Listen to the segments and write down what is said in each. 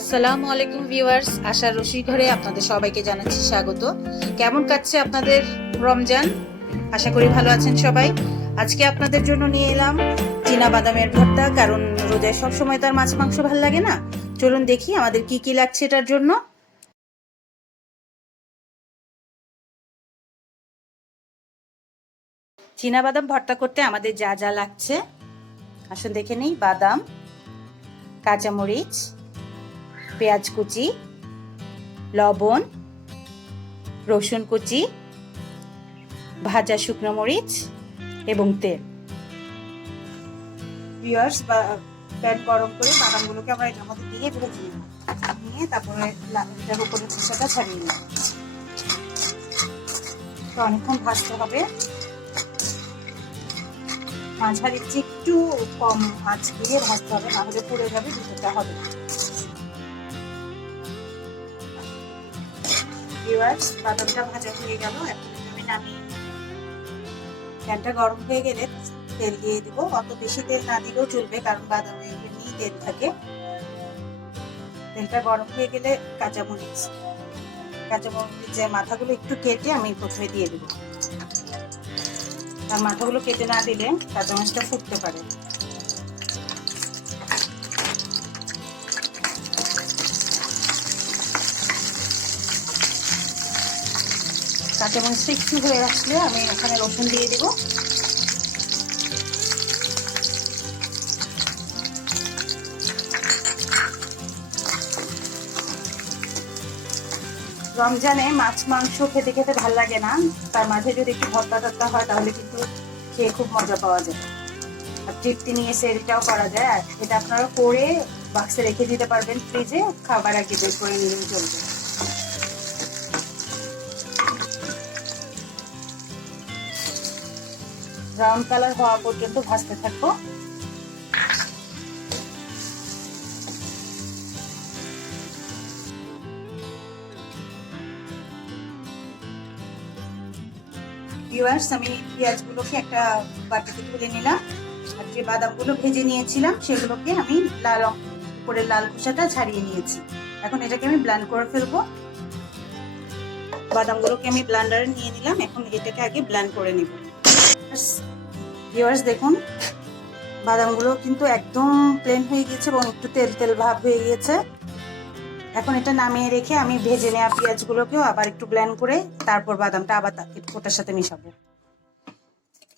আসসালামু আলাইকুম ভিউয়ার্স, আশার রশি ঘরে আপনাদের সবাইকে জানাচ্ছি স্বাগত। কেমন কাটছে আপনাদের রমজান? আশা করি ভালো আছেন সবাই। আজকে আপনাদের জন্য নিয়ে এলাম চীনা বাদামের ভর্তা, কারণ রোজায় সবসময় তো আর মাছ মাংস ভালো লাগে না। চলুন দেখি আমাদের কি কি লাগছে এটার জন্য। চীনা বাদাম ভর্তা করতে আমাদের যা যা লাগছে আসুন দেখে নিই। বাদাম, কাঁচামরিচ, পেঁয়াজ কুচি, লবণ, রসুন কুচি, ভাজা শুকনো মরিচ এবং তেল। ভিউয়ার্স, প্যান গরম করে বাদামগুলোকে আমরা এটার মধ্যে দিয়ে ভেজে নিয়ে তারপরে এটার উপরে খোসাটা ছাড়িয়ে নিই। তো অনেকক্ষণ ভাজতে হবে, মাঝারি একটু কম আঁচ দিয়ে ভাজতে হবে, না হলে পুড়ে যাবে, ভিতরটা হবে। ভিউয়ার্স, বাদামটা ভাজা হয়ে গেল, এখন আমি নামিয়ে প্যানটা গরম হয়ে গেলে তেল দিয়ে দিব। অত বেশি তেল না দিলেও চলবে, কারণ বাদামে এমনি তেল থাকে। তেলটা গরম হয়ে গেলে কাঁচামরিচের মাথাগুলো একটু কেটে আমি প্রথমে দিয়ে দেবো। আর মাথাগুলো কেটে না দিলে কাঁচামরিচটা ফুটতে পারে। কাঁচামরিচটা একটু হয়ে আসলে আমি এখানে রসুন দিয়ে দেবো। রমজানে মাছ মাংস খেতে খেতে ভাল লাগে না, তার মাঝে যদি একটু ভর্তা টর্তা হয় তাহলে কিন্তু খেয়ে খুব মজা পাওয়া যায়। আর তৃপ্তি নিয়ে সেরিটাও করা যায়। আর এটা আপনারা করে বাক্সে রেখে দিতে পারবেন ফ্রিজে, খাবার আগে বের করে নিলেও চলবে। ব্রাউন কালার হওয়া পর্যন্ত ভাজতে থাকবো। ভিউয়ার্স, আমি পেঁয়াজগুলোকে একটা বাটিতে তুলে নিলাম, আর যে বাদামগুলো ভেজে নিয়েছিলাম সেগুলোকে আমি উপরের লাল খোসাটা ছাড়িয়ে নিয়েছি। এখন এটাকে আমি ব্লেন্ড করে ফেলবো। বাদামগুলোকে আমি ব্লেন্ডারে নিয়ে নিলাম, এখন এটাকে আগে ব্লেন্ড করে নিব। ভিউয়ার্স দেখুন, বাদামগুলো কিন্তু একদম প্লেন হয়ে গেছে এবং একটু তেল তেল ভাব হয়ে গেছে। এখন এটা নামিয়ে রেখে আমি ভেজে নেওয়া পেঁয়াজগুলোকেও আবার একটু ব্লেন্ড করে তারপর বাদামটা আবার ওটার সাথে মিশাবো।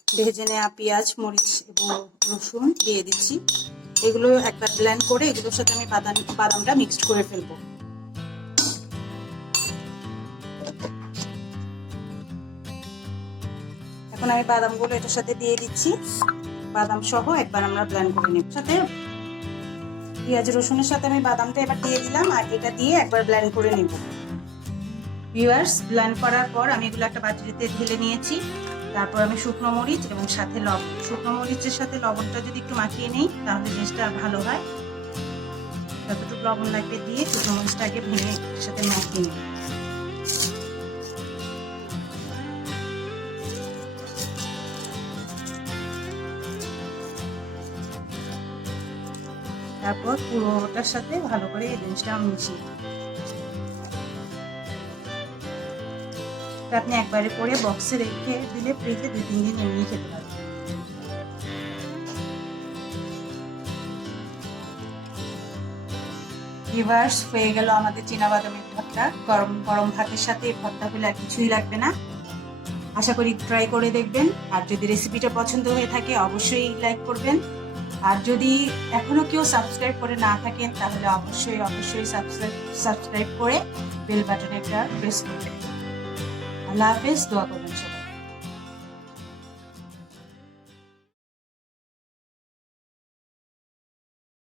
ভেজে নেওয়া পেঁয়াজ, মরিচ এবং রসুন দিয়ে দিচ্ছি। এগুলো একবার ব্লেন্ড করে এগুলোর সাথে আমি বাদামটা মিক্সড করে ফেলবো। এখন আমি বাদামগুলো এটার সাথে দিয়ে দিচ্ছি। বাদাম সহ একবার আমরা ব্লেন্ড করে নেব। সাথে পেঁয়াজ রসুনের সাথে আমি বাদামটা এবার দিয়ে দিলাম, আর এটা দিয়ে একবার ব্লেন্ড করে নেব। ভিউয়ার্স, ব্লেন্ড করার পর আমি এগুলো একটা বাটিতে ঢেলে নিয়েছি। তারপর আমি শুকনো মরিচ এবং সাথে লবণ, শুকনো মরিচের সাথে লবণটা যদি একটু মাখিয়ে নেই তাহলে জিনিসটা ভালো হয়। যতটুকু লবণ লাগবে দিয়ে শুকনো মরিচটা আগে ভেঙে এর সাথে মাখিয়ে নিই। তারপর পুরোটার সাথে ভালো করে এই জিনিসটা মিশিয়ে আপনি একবারে করে বক্সে রেখে দিলে ফ্রিজে 2-3 দিন এমনি খেতে পারবেন। ভিউয়ার্স, হয়ে গেল আমাদের চীনা বাদামের ভর্তা। গরম গরম ভাতের সাথে এই ভর্তা হলে আর কিছুই লাগবে না। আশা করি ট্রাই করে দেখবেন। আর যদি রেসিপিটা পছন্দ হয়ে থাকে অবশ্যই লাইক করবেন। আর যদি এখনো কেউ সাবস্ক্রাইব করে না থাকেন তাহলে অবশ্যই সাবস্ক্রাইব করে বেল বাটনে একটা প্রেস করবেন। আল্লাহ হাফেজ, দোয়া করবেন।